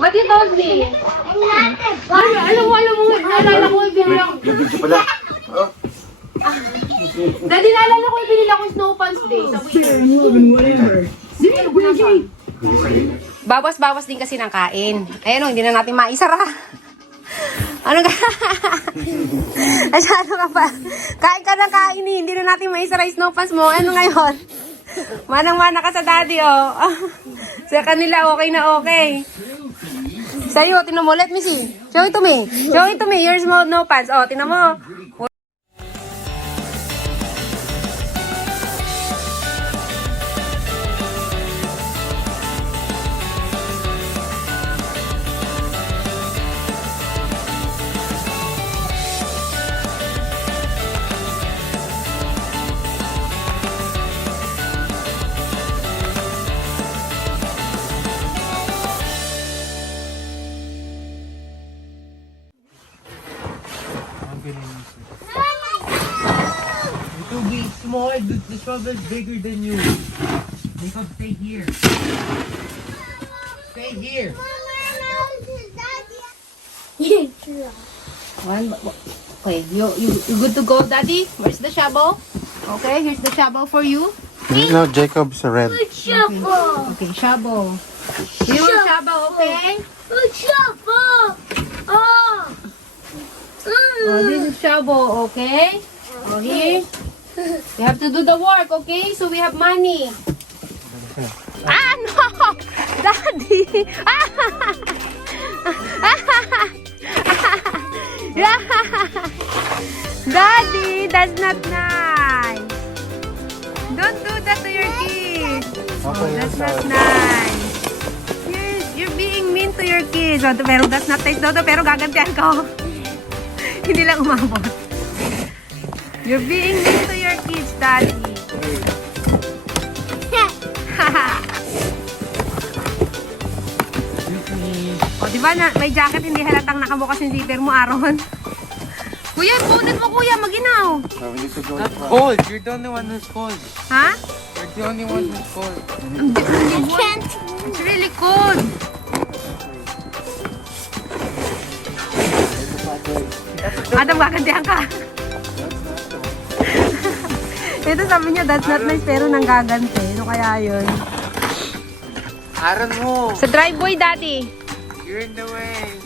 What you told me? Alam mo, naalala ko yung binila ko. Yung pala. Daddy, naalala ko yung binila ko snow pants day. Bawas-bawas din kasi ng kain. Ayan o, hindi na natin maisara. Ano ka? Asyado ka pa. Kain ka ng kain eh. Hindi na natin maisara yung snow pants mo. Ano ngayon? Manang-mana ka sa daddy oh. Sa kanila okay na okay. Sa'yo, tinan mo. Let me see. Show it to me. Show it to me. Your small no pants. Oh, tinan mo. It will be small, the shovel is bigger than you. Jacob, stay here. Stay here. One. Okay, you good to go, daddy? Where's the shovel? Okay, here's the shovel for you. No, Jacob's red. Okay, shovel. You want shovel, okay? Oh, this is shovel, okay? Oh, here. We have to do the work, okay? So we have money. Ah, no! Daddy! Daddy, that's not nice. Don't do that to your kids. Oh, that's not nice. You're being mean to your kids. Oh, pero that's not nice, Dodo. Pero gagantihan ko. Hindi lang umabot. You're being mean to your kids, Daddy. O, diba na, may jacket, hindi halatang nakabukas yung zipper mo, Aaron. Kuya, punin mo, kuya, maginaw. Cold. You're the only one who's cold. Ha? You're the only one who's cold. It's really cold. Adam, gagantihan ka. Ito sabi niya, that's not nice, pero nang gaganti. Ano kaya yun? Aaron mo. Sa driveway, Daddy. You're in the way.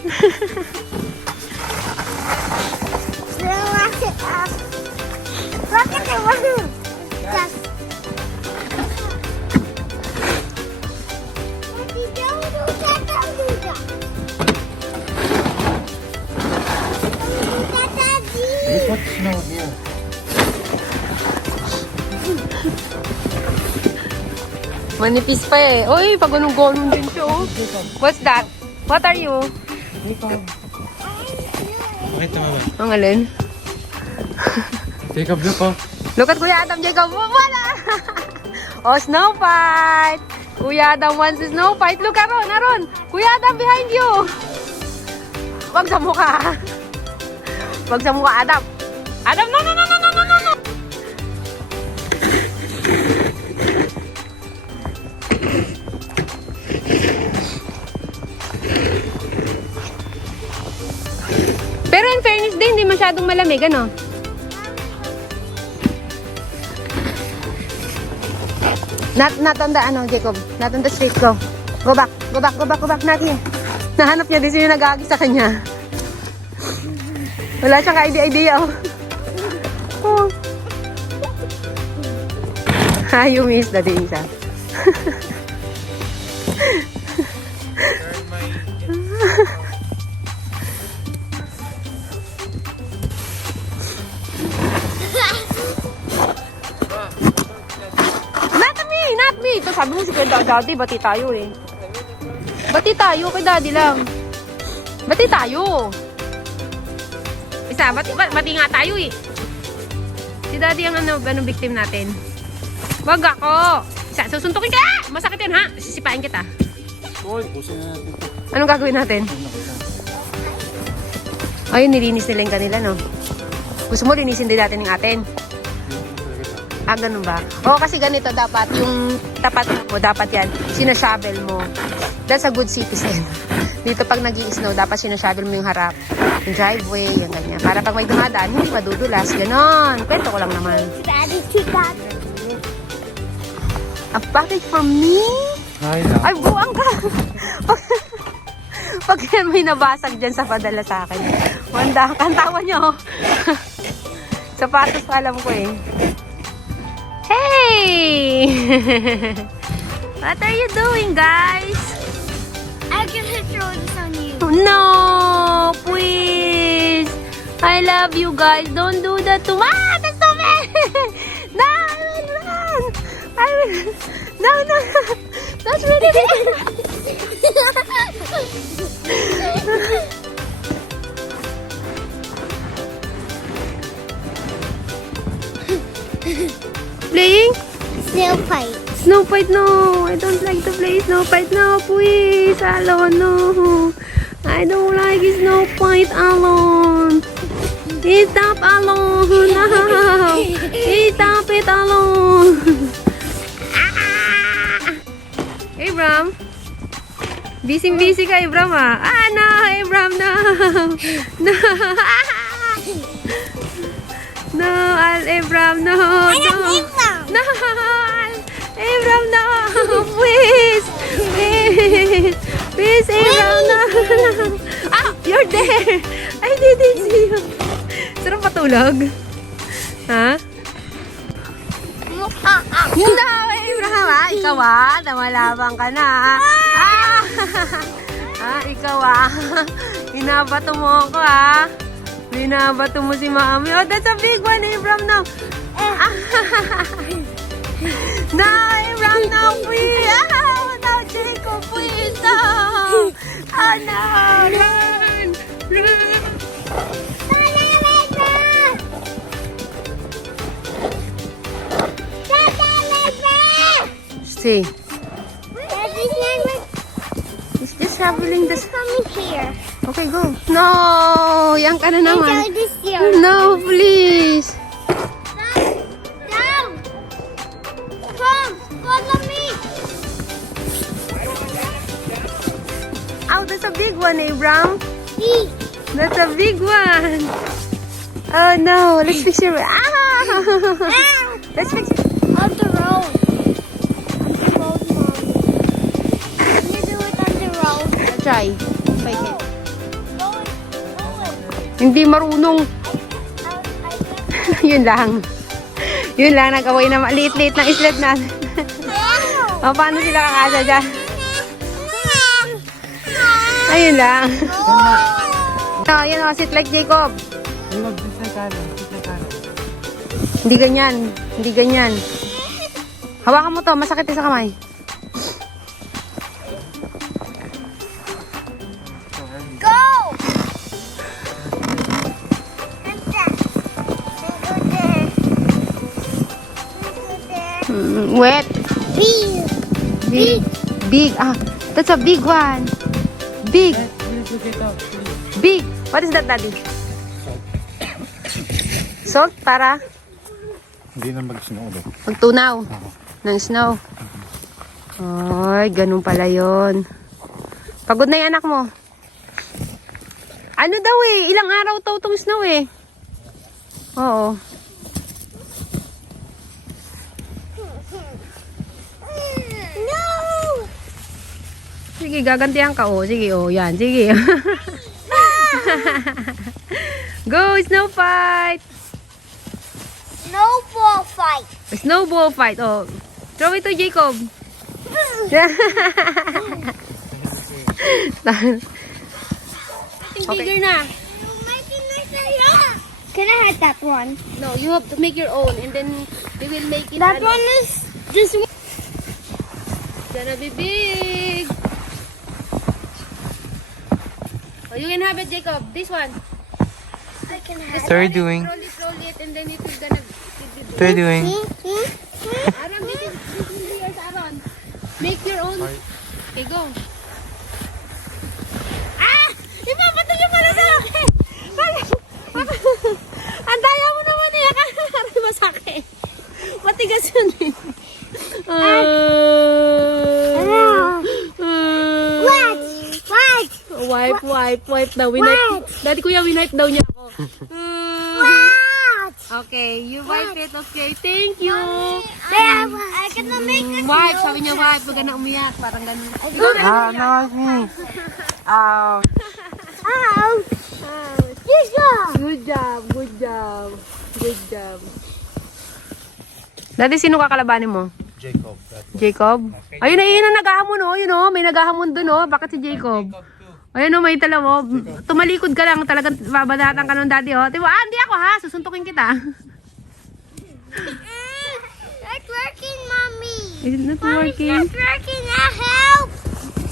Look what's snow here. Manipis pa eh. Uy, pagunong-gunong din siya oh. What's that? What are you? Pakita mo ba? Ang alin? Jacob, look oh. Look at Kuya Adam, Jacob. Wala! Oh, snow fight! Kuya Adam wants a snow fight. Look, Aaron! Kuya Adam, behind you! Wag sa mukha. Wag sa mukha, Adam. Adam, no! Pero in fairness din, hindi masyadong malamig, ano? Not on the, Jacob. Not on the street, go. Go back, not here. Nahanap niya din sino nag-aagi sa kanya. Wala siyang idea, oh. Oh. You miss the day siya. Not me! Ito sabi mo si Kuya Daddy, bati tayo eh. Bati tayo, kay Daddy lang. Bati tayo. Isa, bati nga tayo eh. Si Daddy ang victim natin. Wag ako. Isa, susuntukin ka! Masakit yan ha. Sisipain kita. Anong gagawin natin? Ayun, nilinis nila yung kanila, no? Gusto mo linisin din natin yung atin? Ah, ganun ba? Oo, kasi ganito dapat. Yung tapat mo, dapat yan. Sinashovel mo. That's a good citizen. Dito pag nag-i-snow, dapat sinashovel mo yung harap. Yung driveway, yung ganyan. Para pag may dumadaan, hindi madudulas. Ganon. Kwento ko lang naman. A package from me? Ay, na. Ay, buwang ka! Pag yan may nabasag dyan sa padala sa akin. Wanda, kantawa nyo. Sapatos pa alam ko eh. Hey! What are you doing, guys? I'm gonna throw this on you. No, please. I love you guys. Don't do that to me. Ah, that's so bad. No, I will run. I will. No, no. That's really bad. Playing? Snail fight. Snow fight, no. I don't like to play snow fight. No, please. Alone, no. I don't like snow fight alone. Stop alone. No. Stop it alone. Abram. Busy ka, Abram, ah. Ah, no, Abram, no. No. No, Abram, no. No. No. Abram, no! Please! Please! Please, Abram, no! Ah! You're there! I didn't see you. Sarap patulog? Ha? No, Abram, ha? Ikaw, ha? Namalabang ka na, ha? Ah! Ah, ikaw, ha? Binabato mo ako, ha? Binabato mo si Mami. Oh, that's a big one, Abram, no! Ah! No, Abram, no, please! Oh, no, Jacob, please, no! Oh, no! Run! Run! See, is this traveling this? Coming here. Okay, go. No! Yan ka na naman. This here. No, please! Down. Come, follow me. Oh, that's a big one, Abram. See. That's a big one. Oh no, let's fix your. Ah! Let's fix it. On the road. On the road, Mom. Can you do it on the road? I'll try. If I can. Go it. Hindi marunong. Yun lang. Yun lang, nag-away na liit-liit ng sled na. O, paano sila kakasa dyan? Ayun lang. Oh, yun o, sit like Jacob. Hindi ganyan. Hindi ganyan. Hawakan mo to, masakit sa kamay. Go. Wet. Big. Big. Big. Ah, that's a big one. Big. Big. What is that, Daddy? Salt para Hindi na mag-snow ulit. magtunaw ng snow. Ay, ganun pala yun. Pagod na yung anak mo. Ano daw eh? Ilang araw to itong snow eh. Oo. No. Sige, gagantihan ka. Oh. Sige, oh. Yan. Sige. Go, snow fight! Snowball fight. Snowball fight. Oh. Throw it to Jacob. Bigger na. Can I have that one? No, you have to make your own and then we will make it. That one is just one. Gonna be big. Oh, you can have it, Jacob. This one. I can have What are you doing? Roll it, and then it will gonna be big. What are you doing? Aaron, this will be yours, Aaron. Make your own. Okay, go. Ah! Ipapato niyo pala sa akin! Ang daya mo naman eh. Masakit. Mati Wipe daw. Daddy kuya, winipe daw niya ako. Okay, you wipe it. Okay, thank you. I can make it. Wipe, sabi niya wipe. Huwag ka na umiyak. Parang ganun. No, it's me. Ouch. Ouch. Good job. Good job, good job. Good job. Daddy, sino kakalabanin mo? Jacob. Jacob? Ayun na, yun ang naghahamon, oh. Yun, oh. May naghahamon dun, oh. Bakit si Jacob? Ayun, oh, may tala mo. Tumalikod ka lang. Talagang babadatan ka ng daddy, oh. Diba, hindi ako, ha? Susuntukin kita. It's working, mommy. Is it not Mommy, it's working? not working. Help.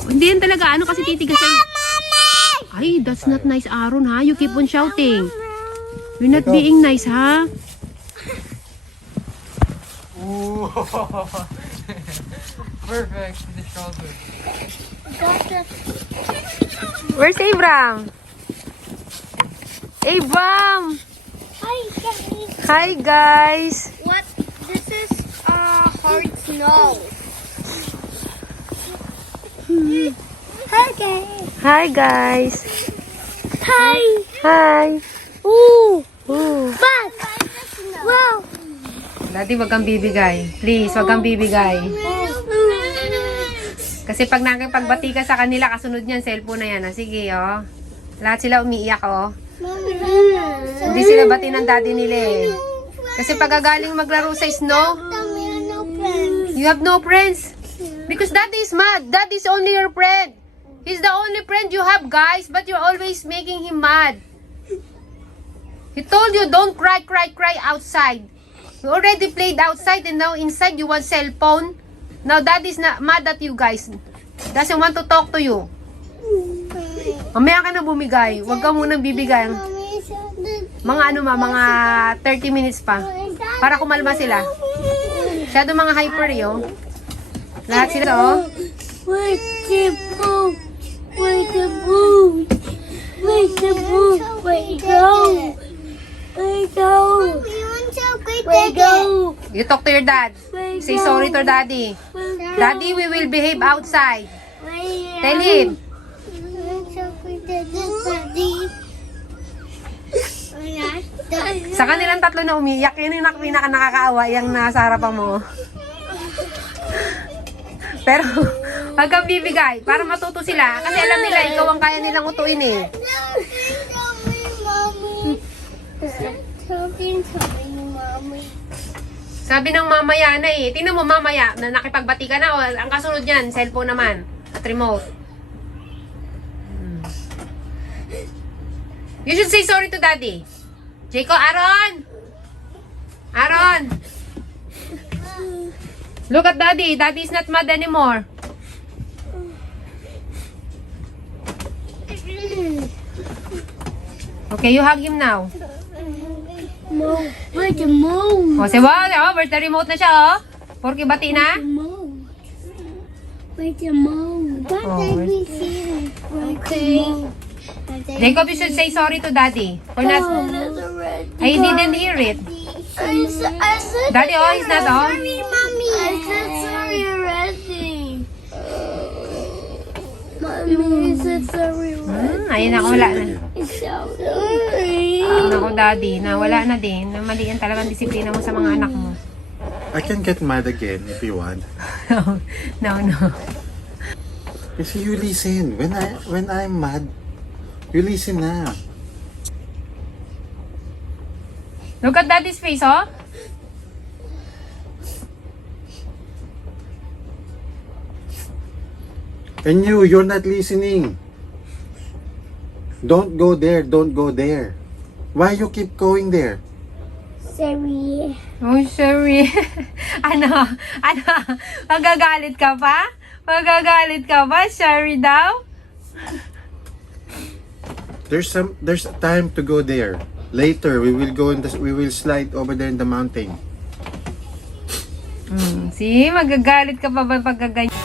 Hindi yan talaga. Ano kasi titigas yan? Mommy. Ay, that's not nice, Aaron, ha? You keep on shouting. You're not being nice, ha? Ooh. Perfect. The shoulder. Where's Abram? Abram! Hi, guys. Hi, guys. What? This is hard snow. Hi, guys. Hi, guys. Hi. Hi. Ooh. Ooh. Back. Wow. Daddy, wag kang bibigay. Please, wag kang bibigay. Kasi pag nakipagbati ka sa kanila, kasunod niyan, cellphone na yan. Sige, oh. Lahat sila umiiyak, oh. Hindi sila bati ng daddy nila, eh. Kasi pag gagaling maglaro sa snow, you have no friends. Because daddy is mad. Daddy is only your friend. He's the only friend you have, guys. But you're always making him mad. He told you, don't cry outside. You already played outside and now inside you want cellphone. Now daddy's not mad at you guys. Doesn't want to talk to you. Mamaya ka na bumigay. Huwag ka munang bibigay. Mga mga 30 minutes pa. Para kumalma sila. Masyado mga hyper yun. Lahat sila, oh. Where's the boat? Where's the boat? Where's the boat? Where you go? Where you go? Where you go? You talk to your dad. Say sorry to daddy. Daddy, we will behave outside. Tell him. Sa kanilang tatlo na umiyak, yun yung pinaka nakakaawa, yung nasa harapan mo. Pero, wag kang bibigay para matuto sila. Kasi alam nila, ikaw ang kaya nilang utuin, eh. Sabi ng mamaya na, eh. Tingnan mo mamaya na nakipagbati ka na. O, ang kasunod yan, cellphone naman. At remote. You should say sorry to daddy. Jacob, Aaron! Aaron! Look at daddy. Daddy is not mad anymore. Okay, you hug him now. Where's the moon? O, siya, oh, where's the remote na siya, oh? Porky bati na? Where's the moon? Okay. Jacob, you should say sorry to daddy. For not... I didn't hear it. I said Daddy, oh, he's not on. sorry, mommy. I said sorry already. Mommy, I said sorry already. Ayun ako, wala na. Sorry. Ako, daddy, na wala na din. Na mali yan talagang disiplina mo sa mga anak mo. I can get mad again if you want. No. Kasi you listen. When I'm mad, you listen na. Look at daddy's face, oh. And you're not listening. Don't go there, don't go there. Why you keep going there? Sorry. Oh, sorry. ano? Magagalit ka pa? Magagalit ka pa? Sorry daw? There's time to go there. Later, we will slide over there in the mountain. See, magagalit ka pa ba pagkaganyan?